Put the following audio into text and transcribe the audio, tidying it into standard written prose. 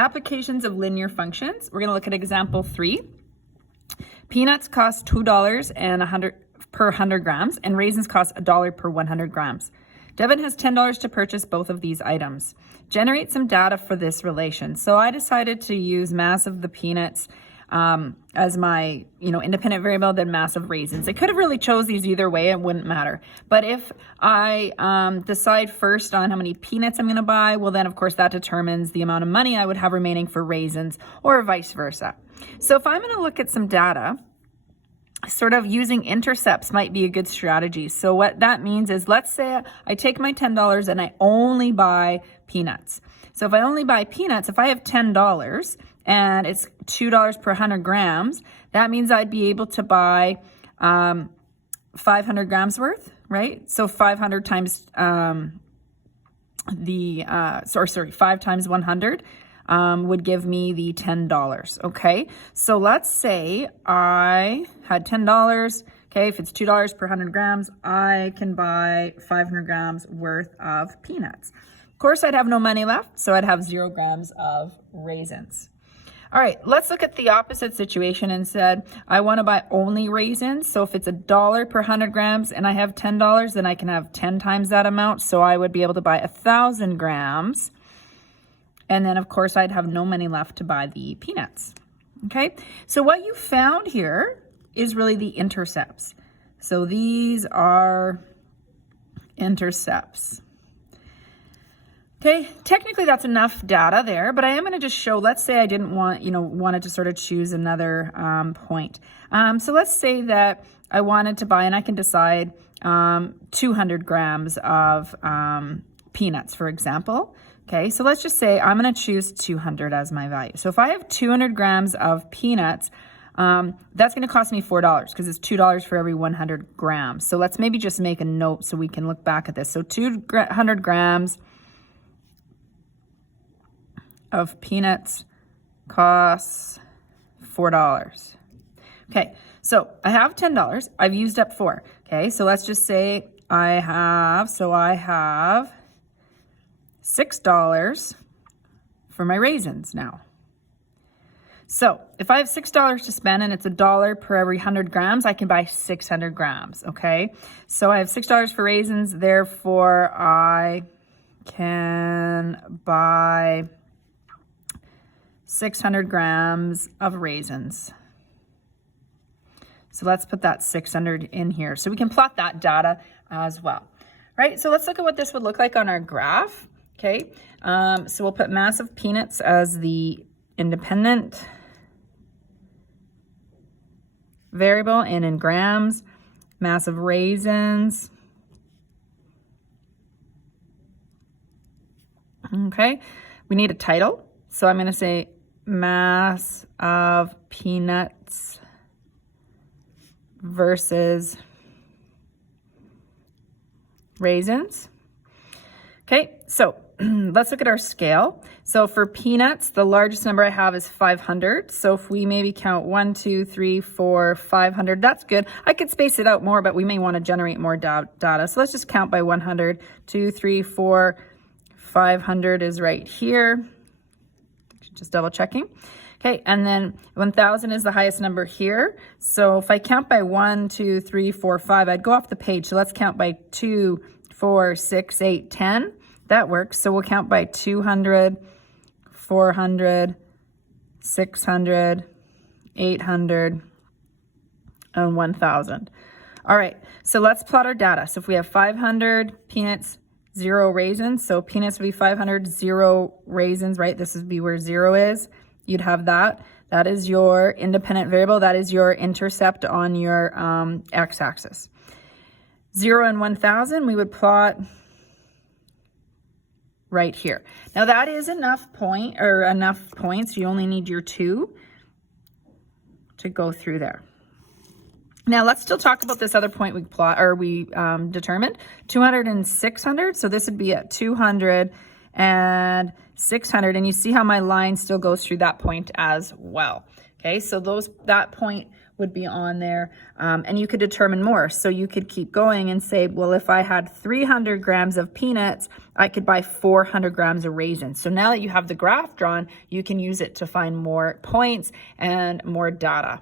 applications of linear functions. We're going to look at example 3. Peanuts cost $2 per 100 grams, and raisins cost $1 per 100 grams. Devin has $10 to purchase both of these items. Generate some data for this relation. So I decided to use mass of the peanuts as my, independent variable, then mass of raisins. I could have really chose these either way, it wouldn't matter. But if I decide first on how many peanuts I'm going to buy, well then of course that determines the amount of money I would have remaining for raisins, or vice versa. So if I'm going to look at some data, sort of using intercepts might be a good strategy. So what that means is, let's say I take my $10 and I only buy peanuts. So if I only buy peanuts, if I have $10 and it's $2 per 100 grams, that means I'd be able to buy 500 grams worth, right? So 500 times 5 times 100 would give me the $10, okay? So let's say I had $10, okay? If it's $2 per 100 grams, I can buy 500 grams worth of peanuts. Of course, I'd have no money left, so I'd have 0 grams of raisins. All right, let's look at the opposite situation and said, I want to buy only raisins. So if it's $1 per 100 grams and I have $10, then I can have 10 times that amount. So I would be able to buy 1,000 grams. And then, of course, I'd have no money left to buy the peanuts. Okay, so what you found here is really the intercepts. So these are intercepts. Okay, technically that's enough data there, but I am going to just show, let's say I didn't wanted to sort of choose another point. So let's say that I wanted to buy, and I can decide 200 grams of peanuts, for example. Okay, so let's just say I'm going to choose 200 as my value. So if I have 200 grams of peanuts, that's going to cost me $4 because it's $2 for every 100 grams. So let's maybe just make a note so we can look back at this. So 200 grams of peanuts costs $4. Okay, so I have $10. I've used up 4. Okay, so let's just say I have $6 for my raisins now. So if I have $6 to spend and it's $1 per every 100 grams, I can buy 600 grams, okay? So I have $6 for raisins, therefore I can buy 600 grams of raisins. So let's put that 600 in here. So we can plot that data as well, right? So let's look at what this would look like on our graph, okay? So we'll put mass of peanuts as the independent variable, and in grams, mass of raisins. Okay, we need a title. So I'm going to say mass of peanuts versus raisins. Okay, so let's look at our scale. So for peanuts, the largest number I have is 500. So if we maybe count 1, 2, 3, 4, 500, that's good. I could space it out more, but we may want to generate more data. So let's just count by 100, 2, 3, 4, 500 is right here. Just double checking. Okay, and then 1,000 is the highest number here. So if I count by 1, 2, 3, 4, 5, I'd go off the page. So let's count by 2, 4, 6, 8, 10. That works. So we'll count by 200, 400, 600, 800, and 1,000. All right, so let's plot our data. So if we have 500 peanuts, 0 raisins, so peanuts would be 500, 0 raisins, right? This would be where 0 is. You'd have that. That is your independent variable. That is your intercept on your x-axis. 0 and 1,000, we would plot right here. Now that is enough points. You only need your 2 to go through there. Now let's still talk about this other point we determined, 200 and 600. So this would be at 200 and 600, and you see how my line still goes through that point as well. Okay, so that point would be on there, and you could determine more. So you could keep going and say, well, if I had 300 grams of peanuts, I could buy 400 grams of raisins. So now that you have the graph drawn, you can use it to find more points and more data.